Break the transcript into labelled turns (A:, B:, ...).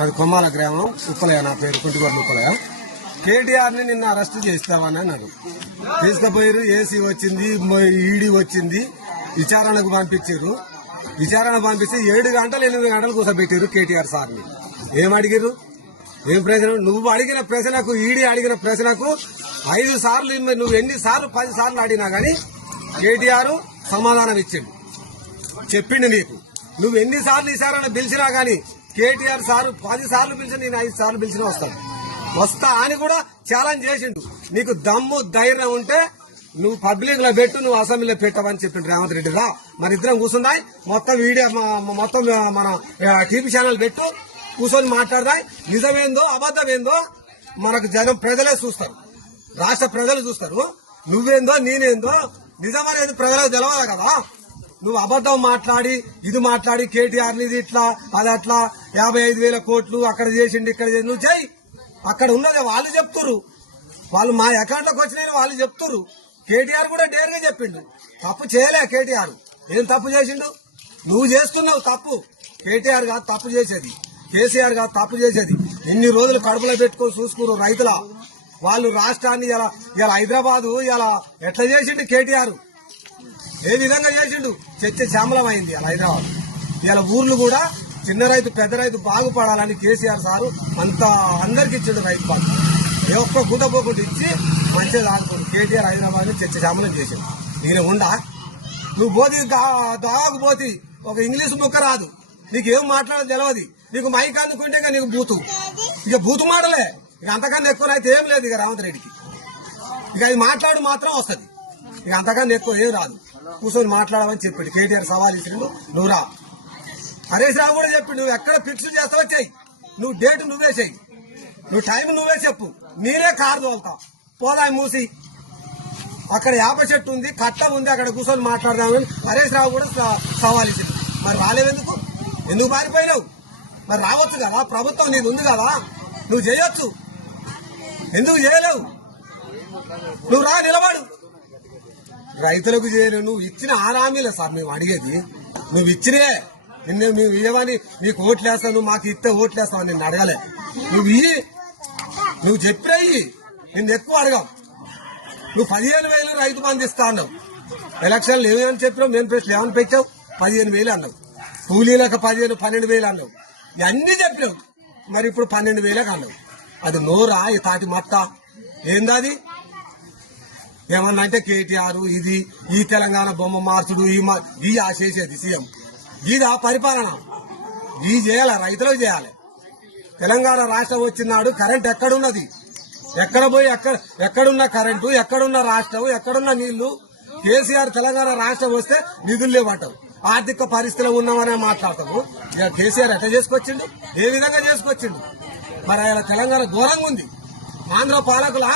A: అది కొమ్మాల గ్రామం ఉప్పలయ నా పేరు కుంటిగొడ్ల ఉప్పలయ కేటీఆర్ని నిన్న అరెస్ట్ చేస్తామని అన్నారు. తీసుకుపోయారు ఏసీ వచ్చింది ఈడీ వచ్చింది విచారణకు పంపించారు విచారణ పంపిస్తే ఏడు గంటలు ఎనిమిది గంటలు కూర్చోబెట్టారు కేటీఆర్ సార్ని. ఏం అడిగారు ఏం ప్రశ్న? నువ్వు అడిగిన ప్రశ్నకు ఈడీ అడిగిన ప్రశ్నకు ఐదు సార్లు నువ్వు ఎన్ని సార్లు పది సార్లు అడిగినా గానీ కేటీఆర్ సమాధానం ఇచ్చిండు చెప్పిండు నీకు. నువ్వు ఎన్నిసార్లు ఈసారని పిలిచినా గానీ కేటీఆర్ సార్ పది సార్లు పిలిచిన నేను ఐదు సార్లు పిలిచినా వస్తాను. వస్తా అని కూడా ఛాలెంజ్ చేసిండు. నీకు దమ్ము ధైర్యం ఉంటే నువ్వు పబ్లిక్లో పెట్టు నువ్వు అసెంబ్లీలో పెట్టవని చెప్పిండు రేవంత్ రెడ్డి. రా మన ఇద్దరం కూర్చున్నాయి మొత్తం వీడియో మొత్తం మన టీవీ ఛానల్ పెట్టు కూర్చొని మాట్లాడదాయి నిజమేందో అబద్ధమేందో మనకు జనం ప్రజలే చూస్తారు. రాష్ట్ర ప్రజలు చూస్తారు. నువ్వేందో నేనేందో నిజమనేది ప్రజలకు తెలవాలి కదా. నువ్వు అబద్దం మాట్లాడి ఇది మాట్లాడి కేటీఆర్ ఇది ఇట్లా అది అట్లా యాభై ఐదు వేల కోట్లు అక్కడ చేసిండు ఇక్కడ చేసి నువ్వు చేయి అక్కడ ఉన్నది వాళ్ళు చెప్తురు వాళ్ళు మా అకౌంట్లోకి వచ్చినాయని వాళ్ళు చెప్తురు కేటీఆర్ కూడా డేర్గా చెప్పిండు. తప్పు చేయలే కేటీఆర్. ఏం తప్పు చేసిండు? నువ్వు చేస్తున్నావు తప్పు. కేటీఆర్ కాదు తప్పు చేసేది. కేసీఆర్ కాదు తప్పు చేసేది. ఎన్ని రోజులు కడుపులో పెట్టుకొని చూసుకున్నారు రైతుల? వాళ్ళు రాష్ట్రాన్ని ఇలా ఇలా హైదరాబాదు ఇలా ఎట్లా చేసిండు కేటీఆర్? ఏ విధంగా చేసిండు? చర్చ శ్యామలమైంది అయింది అలా హైదరాబాద్. ఇలా ఊర్లు కూడా చిన్న రైతు పెద్ద రైతు బాగుపడాలని కేసీఆర్ సారు అంత అందరికి ఇచ్చిండు రైతు బంధు ఏ ఒక్క గుండపోకుండా ఇచ్చి మంచిగా ఆడుకోండి కేటీఆర్ హైదరాబాద్ చర్చ శ్యామలం చేసిండు నేను ఉండా? నువ్వు పోతి దాగుపోతి ఒక ఇంగ్లీష్ ముక్క రాదు. నీకేం మాట్లాడదు తెలియదు నీకు మైక్ అందుకుంటే ఇక నీకు బూతు. ఇక బూతు మాటలే. ఇక అంతకన్నా ఎక్కువ అయితే ఏం లేదు ఇక రేవంత్ రెడ్డికి ఇక అది మాట్లాడు మాత్రం వస్తుంది. ఇక అంతకన్నా ఎక్కువ ఏం రాదు. కూర్చొని మాట్లాడమని చెప్పిండు. కేటీఆర్ సవాల్ ఇచ్చిండు నువ్వు రా. హరీష్ రావు కూడా చెప్పిండు నువ్వు ఎక్కడ ఫిక్స్ చేస్తావో చెయ్యి. నువ్వు డేట్ నువ్వే చెయ్యి. నువ్వు టైం నువ్వే చెప్పు. నేనే కారు తోలుతావు పోదా మూసి. అక్కడ యాప చెట్టు ఉంది కట్ట ఉంది అక్కడ కూర్చొని మాట్లాడదామని హరీష్ రావు కూడా సవాల్ ఇచ్చింది మరి రాలేవెందుకు? ఎందుకు పారిపోయినావు? మరి రావచ్చు కదా ప్రభుత్వం నీకు ఉంది కదా. నువ్వు చేయొచ్చు. ఎందుకు చేయలేవు? నువ్వు రా నిలబడు. రైతులకు చేయను. నువ్వు ఇచ్చిన ఆరామీలే సార్ మేము అడిగేది. నువ్వు ఇచ్చినే నిన్ను మేము ఇవ్వని నీకు ఓట్లు వేస్తాను మాకు ఇస్తే ఓట్లు వేస్తావు నిన్ను అడగలే. నువ్వు ఇయ్యి. నువ్వు చెప్పినా నిన్ను ఎక్కువ అడగవు నువ్వు పదిహేను వేలు రైతు బంధు ఇస్తా అన్నావు. ఎలక్షన్లు ఏమేమి చెప్పినావు? మేము ప్రశ్నలు ఏమని పెట్టావు? పదిహేను వేలు అన్నావు. కూలీలకు పదిహేను పన్నెండు వేలు అన్నావు. ఇవన్నీ చెప్పినావు. మరి ఇప్పుడు పన్నెండు వేలకు అన్నావు. అది నోరా? ఈ తాటి మత్త ఏందది? ఏమన్నా అంటే కేటీఆర్ ఇది ఈ తెలంగాణ బొమ్మ మార్చుడు ఈ మా- ఈ ఆ చేసేది సీఎం. ఇది ఆ పరిపాలన. ఈ చేయాలి రైతులకు చేయాలి. తెలంగాణ రాష్ట్రం వచ్చినాడు కరెంట్ ఎక్కడున్నది? ఎక్కడ పోయి ఎక్కడ ఎక్కడున్న కరెంటు ఎక్కడున్న రాష్ట్రం ఎక్కడున్న నీళ్ళు? కేసీఆర్ తెలంగాణ రాష్ట్రం వస్తే నిధులు లేవంటావు. ఆర్థిక పరిస్థితిలో ఉన్నామనే మాట్లాడతాము ఇక కేసీఆర్ ఎట్లా చేసుకొచ్చిండు? ఏ విధంగా చేసుకొచ్చిండు? మరి ఆయన తెలంగాణ ఘోరంగా ఉంది. ఆంధ్ర పాలకుల?